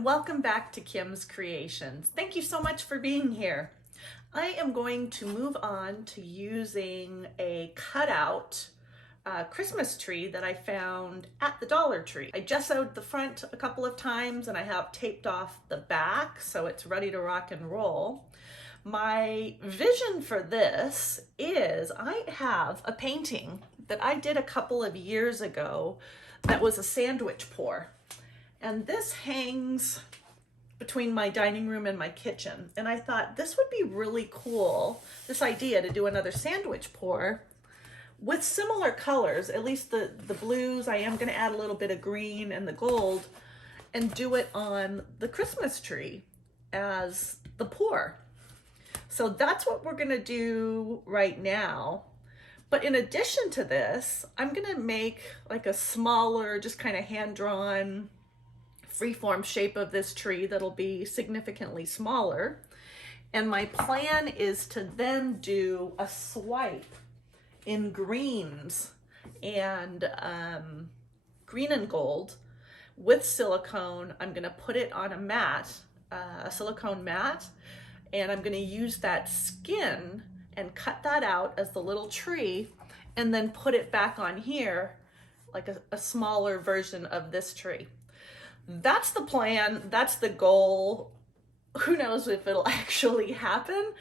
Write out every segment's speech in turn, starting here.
and welcome back to Kim's Creations. Thank you so much for being here. I am going to move on to using a cutout Christmas tree that I found at the Dollar Tree. I gessoed the front a couple of times and I have taped off the back so it's ready to rock and roll. My vision for this is I have a painting that I did a couple of years ago that was a sandwich pour. And this hangs between my dining room and my kitchen. And I thought this would be really cool, this idea to do another sandwich pour with similar colors, at least the blues. I am gonna add a little bit of green and the gold and do it on the Christmas tree as the pour. So that's what we're gonna do right now. But in addition to this, I'm gonna make like a smaller, just kind of hand-drawn, freeform shape of this tree that'll be significantly smaller. And my plan is to then do a swipe in greens and green and gold with silicone. I'm gonna put it on a mat, a silicone mat, and I'm gonna use that skin and cut that out as the little tree and then put it back on here like a smaller version of this tree. That's the plan, that's the goal. Who knows if it'll actually happen,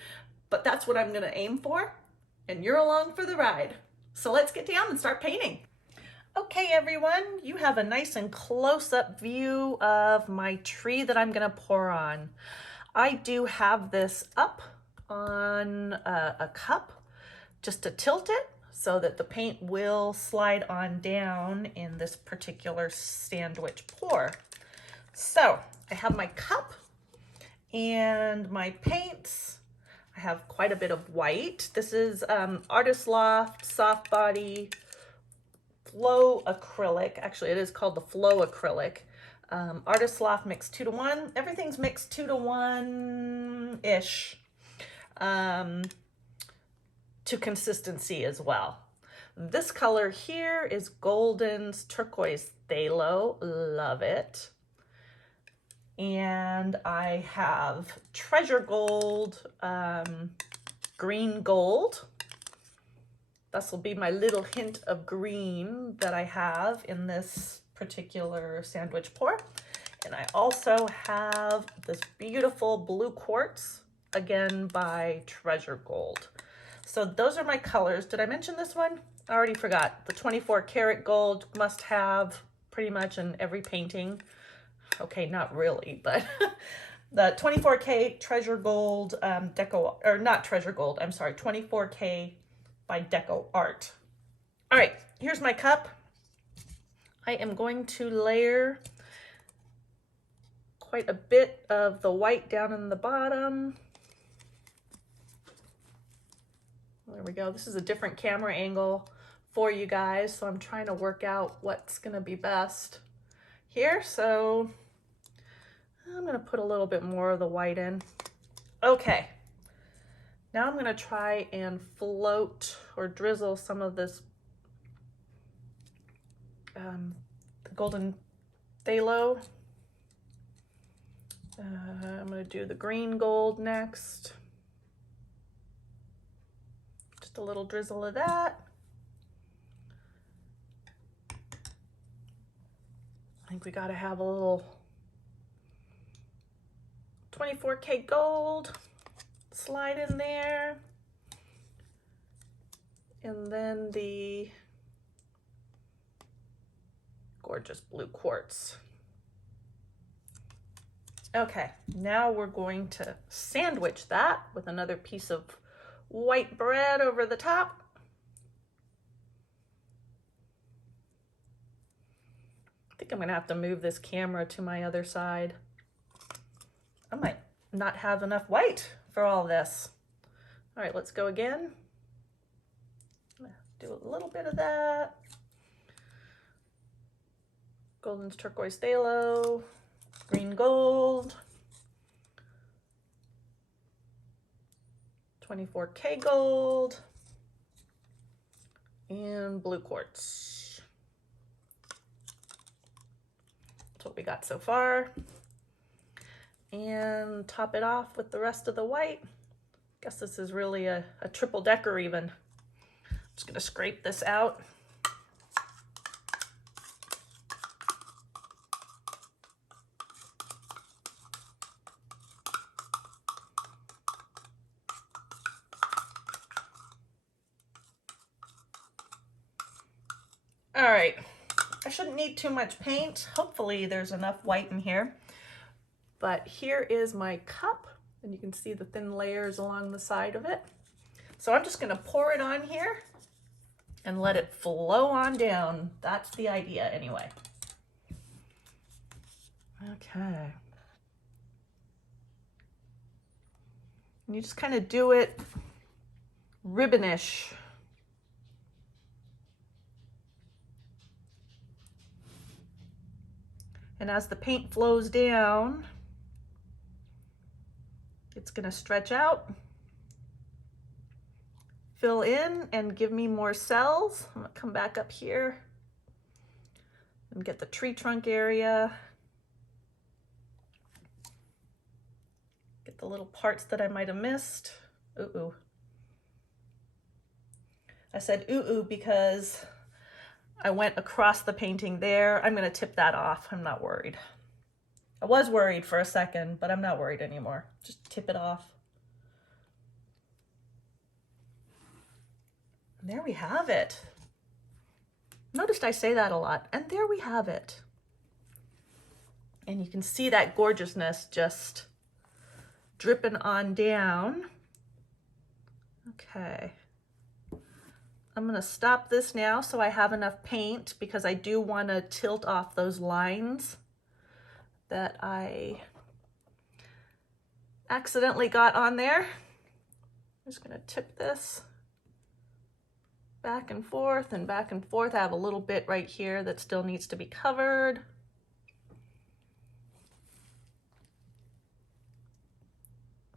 but that's what I'm gonna aim for, and you're along for the ride. So let's get down and start painting. Okay everyone, you have a nice and close-up view of my tree that I'm gonna pour on. I do have this up on a cup just to tilt it so that the paint will slide on down in this particular sandwich pour. So I have my cup and my paints. I have quite a bit of white. This is Artist Loft Soft Body Flow Acrylic. Actually, it is called the Flow Acrylic. Artist Loft mixed 2-to-1. Everything's mixed 2-to-1-ish to consistency as well. This color here is Golden's Turquoise Phthalo. Love it. And I have Treasure Gold, Green Gold. This will be my little hint of green that I have in this particular sandwich pour. And I also have this beautiful blue quartz, again by Treasure Gold. So those are my colors. Did I mention this one? I already forgot. The 24 karat gold must have pretty much in every painting. Okay, not really, but the 24K Treasure Gold Deco, or not Treasure Gold, I'm sorry, 24K by Deco Art. All right, here's my cup. I am going to layer quite a bit of the white down in the bottom. There we go. This is a different camera angle for you guys, so I'm trying to work out what's gonna be best here. So I'm gonna put a little bit more of the white in. Okay, now I'm gonna try and float or drizzle some of this golden phthalo. I'm gonna do the green gold next. Just a little drizzle of that. I think we gotta have a little 24K gold slide in there. And then the gorgeous blue quartz. Okay, now we're going to sandwich that with another piece of white bread over the top. I think I'm gonna have to move this camera to my other side. I might not have enough white for all this. All right, let's go again. Do a little bit of that. Golden's Turquoise Phthalo, green gold, 24K gold, and blue quartz. That's what we got so far. and top it off with the rest of the white. Guess this is really a triple decker even. I'm just gonna scrape this out. All right, I shouldn't need too much paint. Hopefully there's enough white in here. But here is my cup, and you can see the thin layers along the side of it. So I'm just gonna pour it on here and let it flow on down. That's the idea anyway. Okay. And you just kind of do it ribbonish. And as the paint flows down, it's gonna stretch out, fill in, and give me more cells. I'm gonna come back up here and get the tree trunk area. Get the little parts that I might have missed. Ooh. I said ooh because I went across the painting there. I'm gonna tip that off, I'm not worried. I was worried for a second, but I'm not worried anymore. Just tip it off. And there we have it. Noticed I say that a lot, and there we have it. And you can see that gorgeousness just dripping on down. Okay. I'm gonna stop this now so I have enough paint, because I do wanna tilt off those lines that I accidentally got on there. I'm just gonna tip this back and forth and back and forth. I have a little bit right here that still needs to be covered.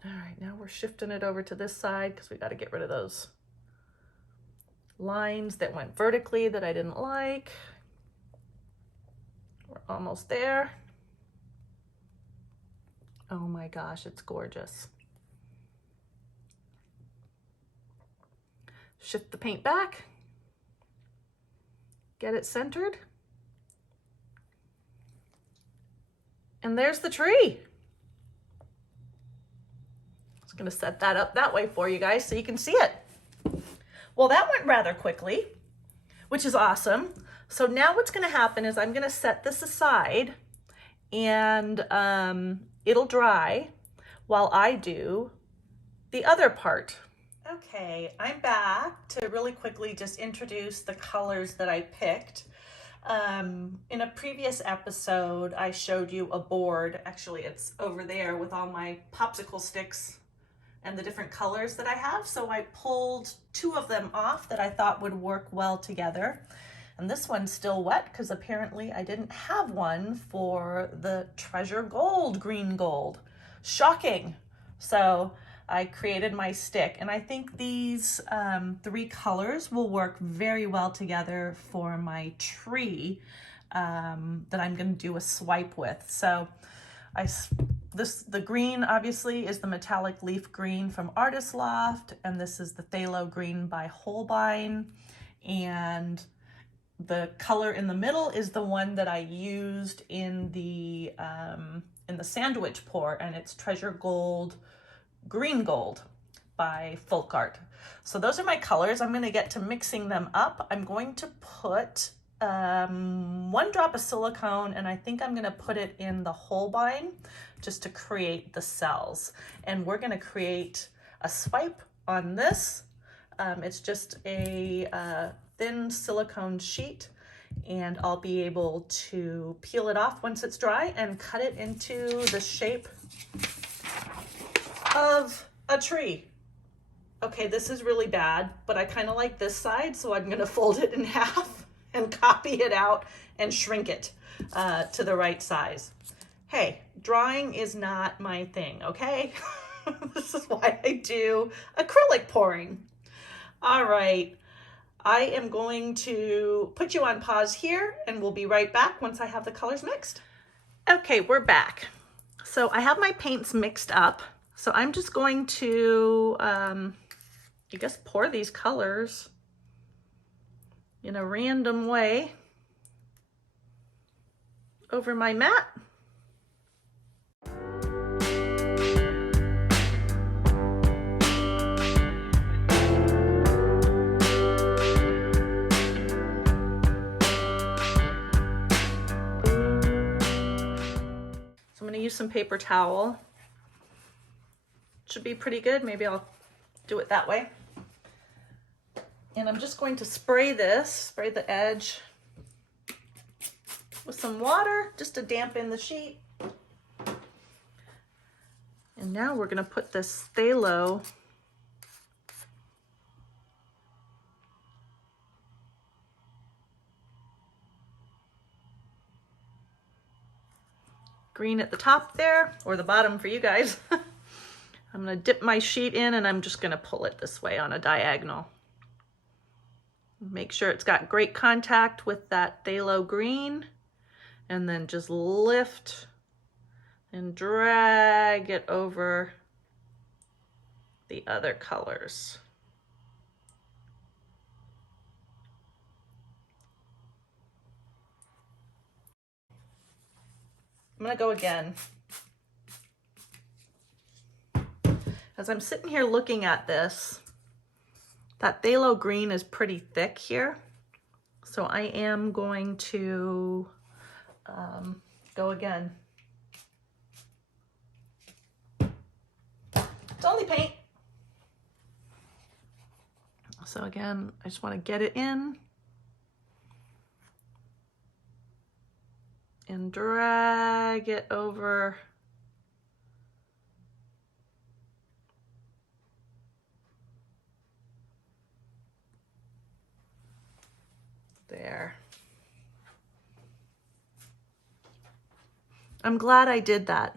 All right, now we're shifting it over to this side because we got to get rid of those lines that went vertically that I didn't like. We're almost there. Oh my gosh, it's gorgeous. Shift the paint back, get it centered, and there's the tree. I was gonna set that up that way for you guys so you can see it. Well, that went rather quickly, which is awesome. So now what's gonna happen is I'm gonna set this aside, and it'll dry while I do the other part. Okay, I'm back to really quickly just introduce the colors that I picked. In a previous episode, I showed you a board. Actually, it's over there with all my popsicle sticks and the different colors that I have. So I pulled 2 of them off that I thought would work well together. And this one's still wet because apparently I didn't have one for the treasure gold, green gold. Shocking. So I created my stick, and I think these 3 colors will work very well together for my tree that I'm going to do a swipe with. So the green obviously is the metallic leaf green from Artist Loft, and this is the phthalo green by Holbein, and the color in the middle is the one that I used in the sandwich pour, and it's treasure gold, green gold by Folk Art. So those are my colors. I'm going to get to mixing them up. I'm going to put 1 drop of silicone, and I think I'm going to put it in the Holbein just to create the cells. And we're going to create a swipe on this. It's just a thin silicone sheet, and I'll be able to peel it off once it's dry and cut it into the shape of a tree. Okay, this is really bad, but I kind of like this side, so I'm gonna fold it in half and copy it out and shrink it to the right size. Hey, drawing is not my thing, okay? This is why I do acrylic pouring. All right, I am going to put you on pause here, and we'll be right back once I have the colors mixed. Okay, we're back. So I have my paints mixed up. So I'm just going to, I guess, pour these colors in a random way over my mat. I'm going to use some paper towel. Should be pretty good. Maybe I'll do it that way. And I'm just going to spray the edge with some water just to dampen the sheet. And now we're going to put this phthalo green at the top there, or the bottom for you guys. I'm going to dip my sheet in and I'm just going to pull it this way on a diagonal. Make sure it's got great contact with that phthalo green, and then just lift and drag it over the other colors. I'm going to go again. As I'm sitting here looking at this, that phthalo green is pretty thick here. So I am going to go again. It's only paint. So again, I just want to get it in and drag it over there. I'm glad I did that.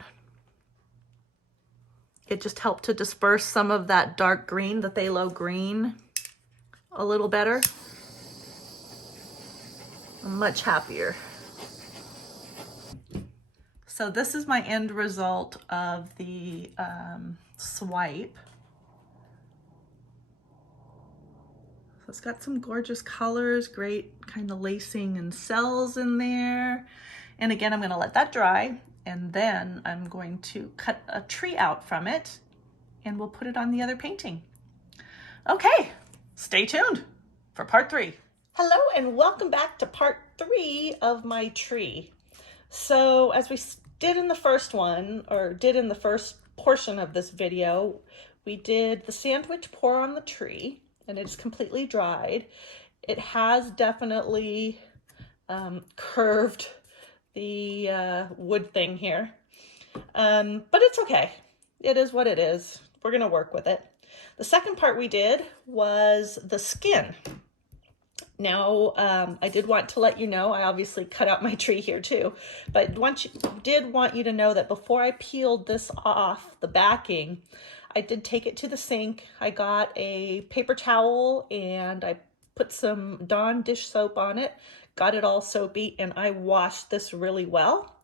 It just helped to disperse some of that dark green, the phthalo green, a little better. I'm much happier. So this is my end result of the swipe. So it's got some gorgeous colors, great kind of lacing and cells in there. And again, I'm going to let that dry, and then I'm going to cut a tree out from it, and we'll put it on the other painting. Okay, stay tuned for part 3. Hello, and welcome back to part 3 of my tree. So as we did in the first one, or did in the first portion of this video, we did the sandwich pour on the tree, and it's completely dried. It has definitely curved the wood thing here, but it's okay. It is what it is. We're gonna work with it. The second part we did was the skin. Now, I did want to let you know, I obviously cut out my tree here too, but did want you to know that before I peeled this off the backing, I did take it to the sink. I got a paper towel and I put some Dawn dish soap on it, got it all soapy, and I washed this really well.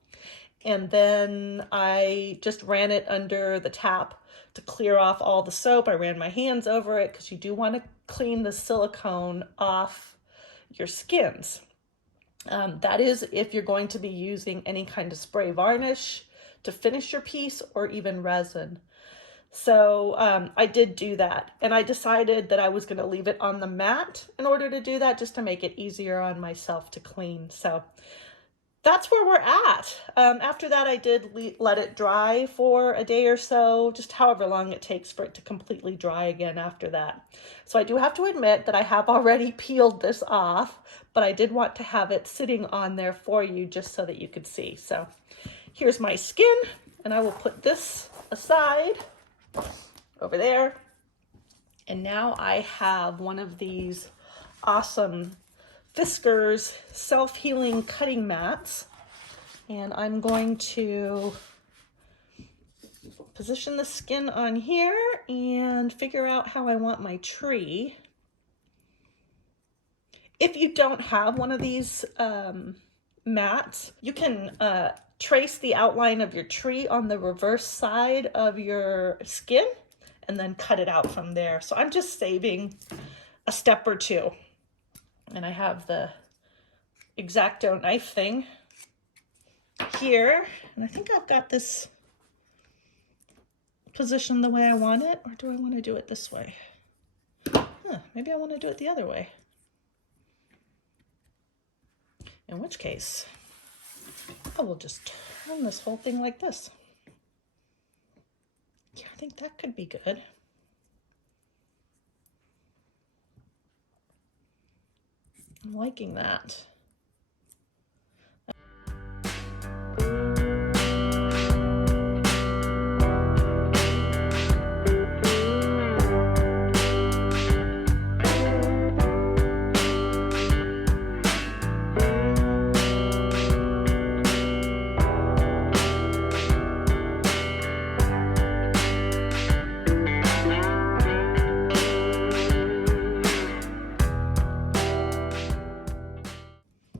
And then I just ran it under the tap to clear off all the soap. I ran my hands over it because you do want to clean the silicone off your skins. That is if you're going to be using any kind of spray varnish to finish your piece, or even resin. So I did do that, and I decided that I was going to leave it on the mat in order to do that, just to make it easier on myself to clean. So that's where we're at. After that, I did let it dry for a day or so, just however long it takes for it to completely dry again after that. So I do have to admit that I have already peeled this off, but I did want to have it sitting on there for you just so that you could see. So here's my skin, and I will put this aside over there. And now I have one of these awesome Fiskars self-healing cutting mats, and I'm going to position the skin on here and figure out how I want my tree. If you don't have one of these mat. You can trace the outline of your tree on the reverse side of your skin and then cut it out from there. So I'm just saving a step or two. And I have the X-Acto knife thing here. And I think I've got this positioned the way I want it, or do I want to do it this way? Maybe I want to do it the other way. In which case, I will just turn this whole thing like this. Yeah, I think that could be good. I'm liking that.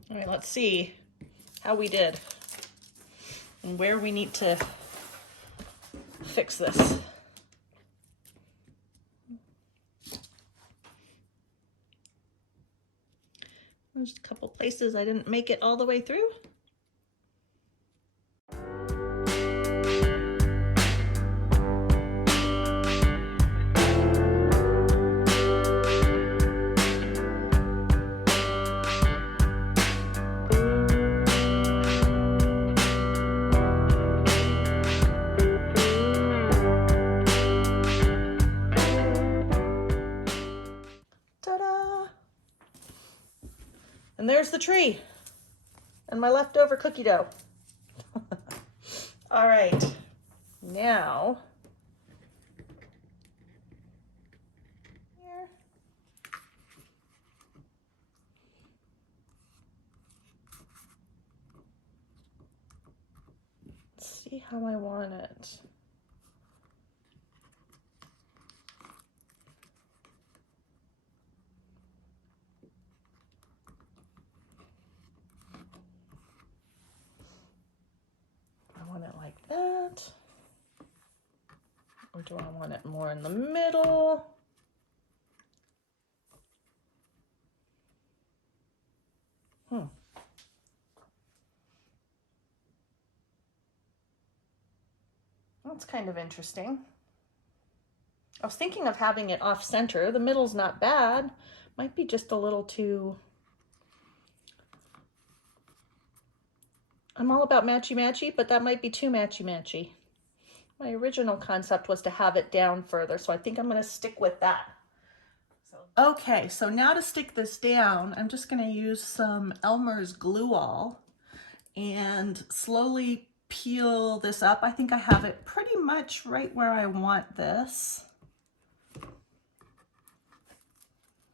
All right, let's see how we did and where we need to fix this. There's a couple places I didn't make it all the way through. Ta-da! And there's the tree and my leftover cookie dough. All right, now here. Let's see how I want it. Want it like that, or do I want it more in the middle? That's kind of interesting. I was thinking of having it off center. The middle's not bad. Might be just a little too... I'm all about matchy-matchy, but that might be too matchy-matchy. My original concept was to have it down further, so I think I'm going to stick with that. Okay, so now to stick this down, I'm just going to use some Elmer's glue all and slowly peel this up. I think I have it pretty much right where I want this.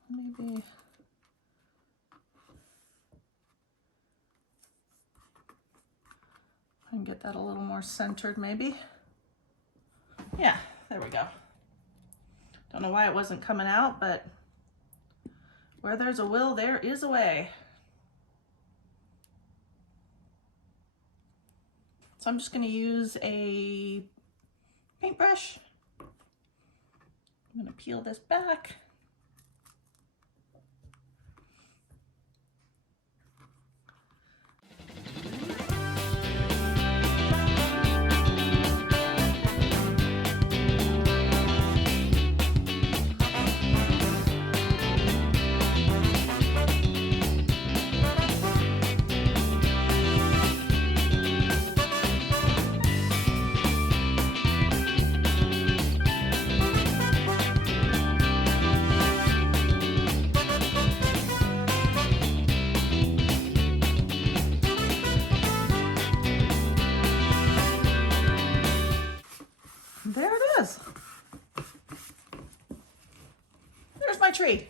Maybe... and get that a little more centered maybe. Yeah, there we go. Don't know why it wasn't coming out, but where there's a will, there is a way. So I'm just going to use a paintbrush. I'm going to peel this back. There it is. There's my tree.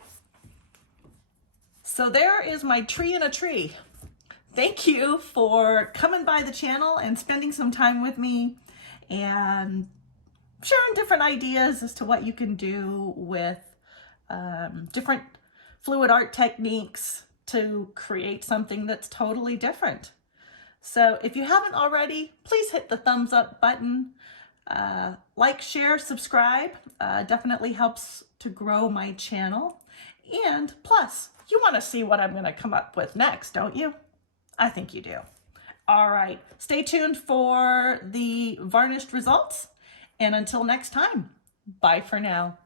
So there is my tree in a tree. Thank you for coming by the channel and spending some time with me and sharing different ideas as to what you can do with different fluid art techniques to create something that's totally different. So if you haven't already, please hit the thumbs up button. Like, share, subscribe. Definitely helps to grow my channel. And plus, you want to see what I'm going to come up with next, don't you? I think you do. All right, stay tuned for the varnished results. And until next time, bye for now.